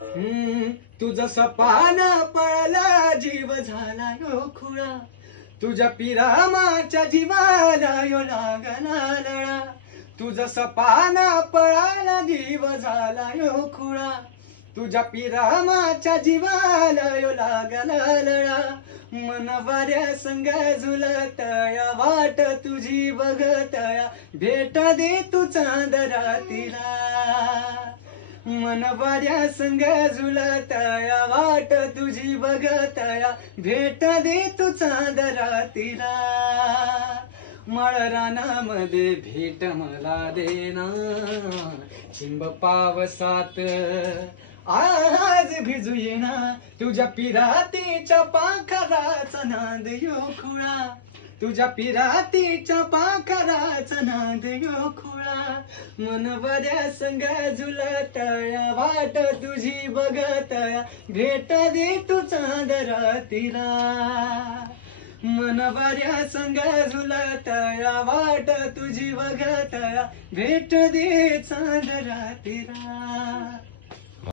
तुझं सपान पळाला जीव झाला यो खुळा, तुझ्या पिरामाच्या जीवाला यो लागला लळा. तुझं सपान पळाला जीव झाला यो खुळा, तुझ्या पिरामाच्या जीवाला यो लागला लळा. मन वाऱ्या संग झुलतया वाट तुझी बघतया, भेट दे तू चांद रातीला. मन वाऱ्या संग झुलतया वाट तुझी बघतया, भेट दे तू चांद रातीला. मळरानामध्ये भेट मला देना, चिंब पावसात आज भिजू येना. तुझ्या पिरातीच्या पाखराचा नाद यो खुळा, तुझ्या पिरातीच्या पाखराचा नाद यो खुळा. मन वाऱ्या संग झुलतया वाट तुझी बघतया, भेट दे तू चांद रातीला. मन वाऱ्या संग झुलतया वाट तुझी बघतया, भेट दे चांद रातीला.